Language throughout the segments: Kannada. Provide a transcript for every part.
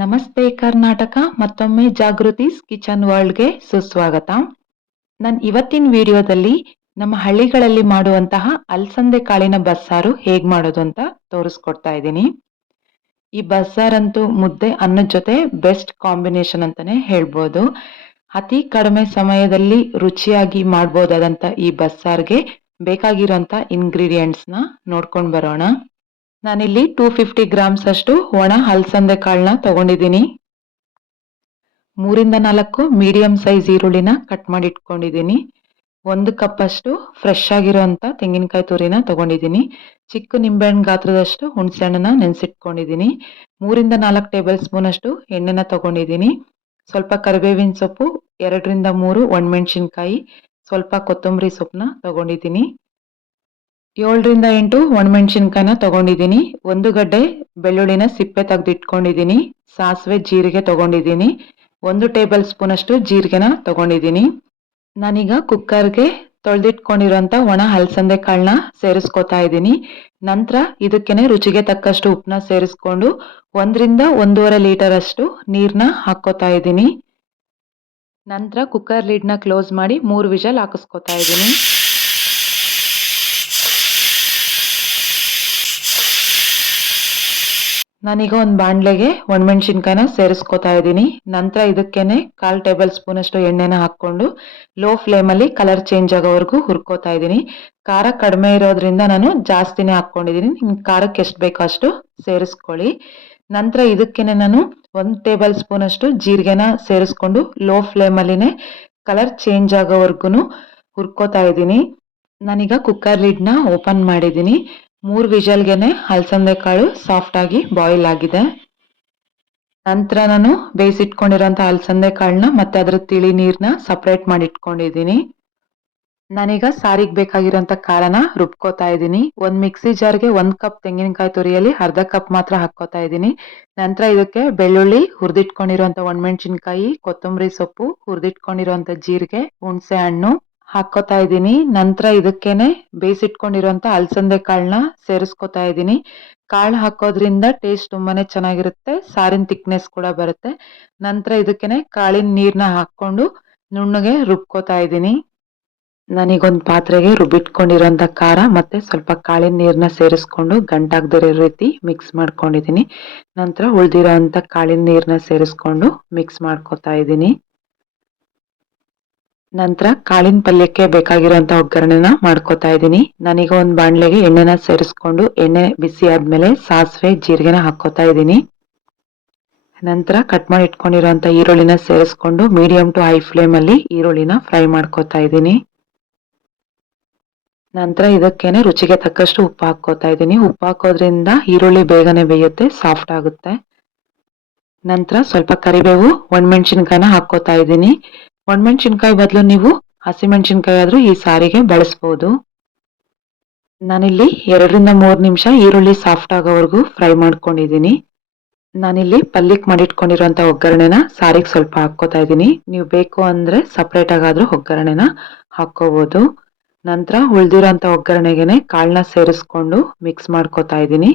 ನಮಸ್ತೆ ಕರ್ನಾಟಕ, ಮತ್ತೊಮ್ಮೆ ಜಾಗೃತಿಸ್ ಕಿಚನ್ ವರ್ಲ್ಡ್ಗೆ ಸುಸ್ವಾಗತ. ನಾನು ಇವತ್ತಿನ ವಿಡಿಯೋದಲ್ಲಿ ನಮ್ಮ ಹಳ್ಳಿಗಳಲ್ಲಿ ಮಾಡುವಂತಹ ಅಲಸಂದೆ ಕಾಳಿನ ಬಸ್ಸಾರು ಹೇಗ್ ಮಾಡೋದು ಅಂತ ತೋರಿಸ್ಕೊಡ್ತಾ ಇದ್ದೀನಿ. ಈ ಬಸ್ಸಾರಂತೂ ಮುದ್ದೆ ಅನ್ನದ ಜೊತೆ ಬೆಸ್ಟ್ ಕಾಂಬಿನೇಷನ್ ಅಂತಾನೆ ಹೇಳ್ಬೋದು. ಅತಿ ಕಡಿಮೆ ಸಮಯದಲ್ಲಿ ರುಚಿಯಾಗಿ ಮಾಡ್ಬೋದಾದಂತ ಈ ಬಸ್ಸಾರ್ಗೆ ಬೇಕಾಗಿರುವಂತ ಇಂಗ್ರೀಡಿಯೆಂಟ್ಸ್ನ ನೋಡ್ಕೊಂಡು ಬರೋಣ. ನಾನಿಲ್ಲಿ 250 ಗ್ರಾಮ್ಸ್ ಅಷ್ಟು ಒಣ ಅಲಸಂದೆ ಕಾಳನ್ನ ತಗೊಂಡಿದ್ದೀನಿ. 3-4 ಮೀಡಿಯಂ ಸೈಜ್ ಈರುಳ್ಳಿನ ಕಟ್ ಮಾಡಿ ಇಟ್ಕೊಂಡಿದ್ದೀನಿ. 1 ಕಪ್ ಅಷ್ಟು ಫ್ರೆಶ್ ಆಗಿರುವಂತ ತೆಂಗಿನಕಾಯಿ ತುರಿನ ತಗೊಂಡಿದ್ದೀನಿ. ಚಿಕ್ಕ ನಿಂಬೆಹಣ್ಣು ಗಾತ್ರದಷ್ಟು ಹುಣಸೆ ಹಣ್ಣನ್ನ ನೆನೆಸಿಟ್ಕೊಂಡಿದ್ದೀನಿ. 3-4 ಟೇಬಲ್ ಸ್ಪೂನ್ ಅಷ್ಟು ಎಣ್ಣೆನ ತಗೊಂಡಿದ್ದೀನಿ. ಸ್ವಲ್ಪ ಕರಿಬೇವಿನ ಸೊಪ್ಪು, 2-3 ಒಣಮೆಣಸಿನ್ಕಾಯಿ, ಸ್ವಲ್ಪ ಕೊತ್ತಂಬರಿ ಸೊಪ್ಪನ್ನ ತಗೊಂಡಿದ್ದೀನಿ. 7-8 ಒಣಮೆಣಸಿನ್ಕಾಯಿನ ತಗೊಂಡಿದ್ದೀನಿ. 1 ಗಡ್ಡೆ ಬೆಳ್ಳುಳ್ಳಿನ ಸಿಪ್ಪೆ ತೆಗೆದು ಇಟ್ಕೊಂಡಿದ್ದೀನಿ. ಸಾಸಿವೆ ಜೀರಿಗೆ ತಗೊಂಡಿದ್ದೀನಿ. 1 ಟೇಬಲ್ ಸ್ಪೂನ್ ಅಷ್ಟು ಜೀರಿಗೆನ ತಗೊಂಡಿದ್ದೀನಿ. ನಾನೀಗ ಕುಕ್ಕರ್ಗೆ ತೊಳೆದಿಟ್ಕೊಂಡಿರೋಂಥ ಒಣ ಅಲಸಂದೆ ಕಾಳನ್ನ ಸೇರಿಸ್ಕೊತಾ ಇದ್ದೀನಿ. ನಂತರ ಇದಕ್ಕೇನೆ ರುಚಿಗೆ ತಕ್ಕಷ್ಟು ಉಪ್ಪನ್ನ ಸೇರಿಸ್ಕೊಂಡು 1-1.5 ಲೀಟರ್ ಅಷ್ಟು ನೀರನ್ನ ಹಾಕ್ಕೋತಾ ಇದ್ದೀನಿ. ನಂತರ ಕುಕ್ಕರ್ ಲಿಡ್ನ ಕ್ಲೋಸ್ ಮಾಡಿ 3 ವಿಷಲ್ ಹಾಕಿಸ್ಕೊತಾ ಇದ್ದೀನಿ. ನಾನೀಗ ಒಂದು ಬಾಣಲೆಗೆ ಒಣಮೆಣಸಿನ್ಕಾಯಿನ ಸೇರಿಸ್ಕೊತಾ ಇದ್ದೀನಿ. ನಂತರ ಇದಕ್ಕೇನೆ 1/4 ಟೇಬಲ್ ಸ್ಪೂನ್ ಅಷ್ಟು ಎಣ್ಣೆನ ಹಾಕ್ಕೊಂಡು ಲೋ ಫ್ಲೇಮಲ್ಲಿ ಕಲರ್ ಚೇಂಜ್ ಆಗೋವರೆಗೂ ಹುರ್ಕೋತಾ ಇದ್ದೀನಿ. ಖಾರ ಕಡಿಮೆ ಇರೋದ್ರಿಂದ ನಾನು ಜಾಸ್ತಿನೇ ಹಾಕ್ಕೊಂಡಿದ್ದೀನಿ. ನಿಮ್ಗೆ ಖಾರಕ್ಕೆ ಎಷ್ಟು ಬೇಕೋ ಅಷ್ಟು ಸೇರಿಸ್ಕೊಳ್ಳಿ. ನಂತರ ಇದಕ್ಕೇನೆ ನಾನು 1 ಟೇಬಲ್ ಸ್ಪೂನ್ ಅಷ್ಟು ಜೀರಿಗೆನ ಸೇರಿಸ್ಕೊಂಡು ಲೋ ಫ್ಲೇಮಲ್ಲಿನೇ ಕಲರ್ ಚೇಂಜ್ ಆಗೋವರೆಗೂ ಹುರ್ಕೋತಾ ಇದ್ದೀನಿ. ನಾನೀಗ ಕುಕ್ಕರ್ ಲಿಡ್ನ ಓಪನ್ ಮಾಡಿದ್ದೀನಿ. 3 ವಿಷಲ್ಗೆನೆ ಅಲಸಂದೆ ಕಾಳು ಸಾಫ್ಟ್ ಆಗಿ ಬಾಯ್ಲ್ ಆಗಿದೆ. ನಂತರ ನಾನು ಬೇಯಿಸಿಟ್ಕೊಂಡಿರೋಂಥ ಅಲಸಂದೆ ಕಾಳನ್ನ ಮತ್ತೆ ಅದರ ತಿಳಿ ನೀರನ್ನ ಸಪ್ರೇಟ್ ಮಾಡಿ ಇಟ್ಕೊಂಡಿದ್ದೀನಿ. ನಾನೀಗ ಸಾರಿಗೆ ಬೇಕಾಗಿರೋಂಥ ಖಾರನ ರುಬ್ಕೋತಾ ಇದ್ದೀನಿ. ಒಂದು ಮಿಕ್ಸಿ ಜಾರ್ಗೆ 1 ಕಪ್ ತೆಂಗಿನಕಾಯಿ ತುರಿಯಲ್ಲಿ ಅರ್ಧ ಕಪ್ ಮಾತ್ರ ಹಾಕ್ಕೋತಾ ಇದ್ದೀನಿ. ನಂತರ ಇದಕ್ಕೆ ಬೆಳ್ಳುಳ್ಳಿ, ಹುರಿದಿಟ್ಕೊಂಡಿರೋಂಥ ಒಣಮೆಣಸಿನ್ಕಾಯಿ, ಕೊತ್ತಂಬರಿ ಸೊಪ್ಪು, ಹುರಿದಿಟ್ಕೊಂಡಿರೋಂಥ ಜೀರಿಗೆ, ಹುಣಸೆ ಹಣ್ಣು ಹಾಕ್ಕೋತಾ ಇದ್ದೀನಿ. ನಂತರ ಇದಕ್ಕೇನೆ ಬೇಯಿಸಿಟ್ಕೊಂಡಿರೋಂಥ ಅಲಸಂದೆ ಕಾಳನ್ನ ಸೇರಿಸ್ಕೊತಾ ಇದ್ದೀನಿ. ಕಾಳು ಹಾಕೋದ್ರಿಂದ ಟೇಸ್ಟ್ ತುಂಬಾನೇ ಚೆನ್ನಾಗಿರುತ್ತೆ, ಸಾರಿನ ಥಿಕ್ನೆಸ್ ಕೂಡ ಬರುತ್ತೆ. ನಂತರ ಇದಕ್ಕೇನೆ ಕಾಳಿನ ನೀರನ್ನ ಹಾಕ್ಕೊಂಡು ನುಣ್ಣಗೆ ರುಬ್ಕೋತಾ ಇದ್ದೀನಿ. ನಾನೀಗೊಂದು ಪಾತ್ರೆಗೆ ರುಬ್ಬಿಟ್ಕೊಂಡಿರೋಂಥ ಖಾರ ಮತ್ತೆ ಸ್ವಲ್ಪ ಕಾಳಿನ ನೀರನ್ನ ಸೇರಿಸ್ಕೊಂಡು ಗಂಟಾಗದಿರೋ ರೀತಿ ಮಿಕ್ಸ್ ಮಾಡ್ಕೊಂಡಿದ್ದೀನಿ. ನಂತರ ಉಳಿದಿರೋಂಥ ಕಾಳಿನ ನೀರನ್ನ ಸೇರಿಸ್ಕೊಂಡು ಮಿಕ್ಸ್ ಮಾಡ್ಕೋತಾ ಇದ್ದೀನಿ. ನಂತರ ಕಾಳಿನ ಪಲ್ಯಕ್ಕೆ ಬೇಕಾಗಿರುವಂತ ಒಗ್ಗರಣೆನ ಮಾಡ್ಕೋತಾ ಇದ್ದೀನಿ. ನಾನೀಗ ಒಂದು ಬಾಣಲೆಗೆ ಎಣ್ಣೆನ ಸೇರಿಸ್ಕೊಂಡು ಎಣ್ಣೆ ಬಿಸಿ ಆದ್ಮೇಲೆ ಸಾಸಿವೆ ಜೀರಿಗೆನ ಹಾಕೋತಾ ಇದ್ದೀನಿ. ನಂತರ ಕಟ್ ಮಾಡಿ ಇಟ್ಕೊಂಡಿರುವಂತ ಈರುಳ್ಳಿನ ಸೇರಿಸ್ಕೊಂಡು ಮೀಡಿಯಂ ಟು ಹೈ ಫ್ಲೇಮ್ ಅಲ್ಲಿ ಈರುಳ್ಳಿನ ಫ್ರೈ ಮಾಡ್ಕೋತಾ ಇದ್ದೀನಿ. ನಂತರ ಇದಕ್ಕೇನೆ ರುಚಿಗೆ ತಕ್ಕಷ್ಟು ಉಪ್ಪು ಹಾಕೋತಾ ಇದ್ದೀನಿ. ಉಪ್ಪು ಹಾಕೋದ್ರಿಂದ ಈರುಳ್ಳಿ ಬೇಗನೆ ಬೇಯುತ್ತೆ, ಸಾಫ್ಟ್ ಆಗುತ್ತೆ. ನಂತರ ಸ್ವಲ್ಪ ಕರಿಬೇವು, ಒಣಮೆಣಸಿನ್ಕಾಯಿನ ಹಾಕೋತಾ ಇದ್ದೀನಿ. ಒಣಮೆಣಸಿನ್ಕಾಯಿ ಬದಲು ನೀವು ಹಸಿಮೆಣಸಿನ್ಕಾಯಿ ಆದ್ರೂ ಈ ಸಾರಿಗೆ ಬಳಸ್ಬೋದು. ನಾನಿಲ್ಲಿ 2-3 ನಿಮಿಷ ಈರುಳ್ಳಿ ಸಾಫ್ಟ್ ಆಗೋವರೆಗೂ ಫ್ರೈ ಮಾಡ್ಕೊಂಡಿದ್ದೀನಿ. ನಾನಿಲ್ಲಿ ಪಲ್ಯಕ್ಕೆ ಮಾಡಿಟ್ಕೊಂಡಿರುವಂತ ಒಗ್ಗರಣೆನ ಸಾರಿಗೆ ಸ್ವಲ್ಪ ಹಾಕೋತಾ ಇದ್ದೀನಿ. ನೀವು ಬೇಕು ಅಂದ್ರೆ ಸಪ್ರೇಟ್ ಆಗಾದ್ರೂ ಒಗ್ಗರಣೆನ ಹಾಕೋಬಹುದು. ನಂತರ ಉಳಿದಿರೋಂಥ ಒಗ್ಗರಣೆಗೆನೆ ಕಾಳನ್ನ ಸೇರಿಸ್ಕೊಂಡು ಮಿಕ್ಸ್ ಮಾಡ್ಕೋತಾ ಇದ್ದೀನಿ.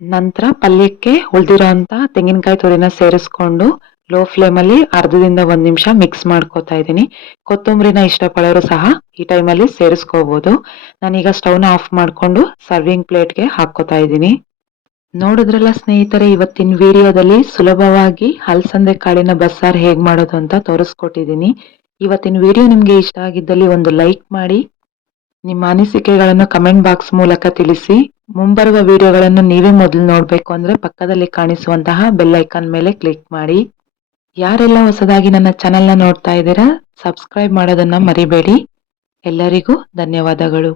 ನಂತರ ಪಲ್ಯಕ್ಕೆ ಉಳಿದಿರೋಂಥ ತೆಂಗಿನಕಾಯಿ ತುರಿನ ಸೇರಿಸ್ಕೊಂಡು ಲೋ ಫ್ಲೇಮಲ್ಲಿ 1/2 ನಿಮಿಷ ಮಿಕ್ಸ್ ಮಾಡ್ಕೋತಾ ಇದ್ದೀನಿ. ಕೊತ್ತಂಬರಿನ ಇಷ್ಟಪಡೋರು ಸಹ ಈ ಟೈಮಲ್ಲಿ ಸೇರಿಸ್ಕೋಬಹುದು. ನಾನೀಗ ಸ್ಟವ್ನ ಆಫ್ ಮಾಡಿಕೊಂಡು ಸರ್ವಿಂಗ್ ಪ್ಲೇಟ್ಗೆ ಹಾಕೋತಾ ಇದ್ದೀನಿ. ನೋಡಿದ್ರಲ್ಲ ಸ್ನೇಹಿತರೆ, ಇವತ್ತಿನ ವಿಡಿಯೋದಲ್ಲಿ ಸುಲಭವಾಗಿ ಅಲಸಂದೆ ಕಾಳಿನ ಬಸ್ಸಾರು ಹೇಗೆ ಮಾಡೋದು ಅಂತ ತೋರಿಸ್ಕೊಟ್ಟಿದ್ದೀನಿ. ಇವತ್ತಿನ ವಿಡಿಯೋ ನಿಮಗೆ ಇಷ್ಟ ಆಗಿದ್ದಲ್ಲಿ ಒಂದು ಲೈಕ್ ಮಾಡಿ, ನಿಮ್ಮ ಅನಿಸಿಕೆಗಳನ್ನು ಕಮೆಂಟ್ ಬಾಕ್ಸ್ ಮೂಲಕ ತಿಳಿಸಿ. ಮುಂಬರುವ ವಿಡಿಯೋಗಳನ್ನು ನೀವೇ ಮೊದಲು ನೋಡಬೇಕು ಅಂದ್ರೆ ಪಕ್ಕದಲ್ಲಿ ಕಾಣಿಸುವಂತಹ ಬೆಲ್ ಐಕಾನ್ ಮೇಲೆ ಕ್ಲಿಕ್ ಮಾಡಿ. ಯಾರೆಲ್ಲ ಹೊಸದಾಗಿ ನನ್ನ ಚಾನೆಲ್ನ ನೋಡ್ತಾ ಇದ್ದೀರಾ, ಸಬ್ಸ್ಕ್ರೈಬ್ ಮಾಡೋದನ್ನ ಮರಿಬೇಡಿ. ಎಲ್ಲರಿಗೂ ಧನ್ಯವಾದಗಳು.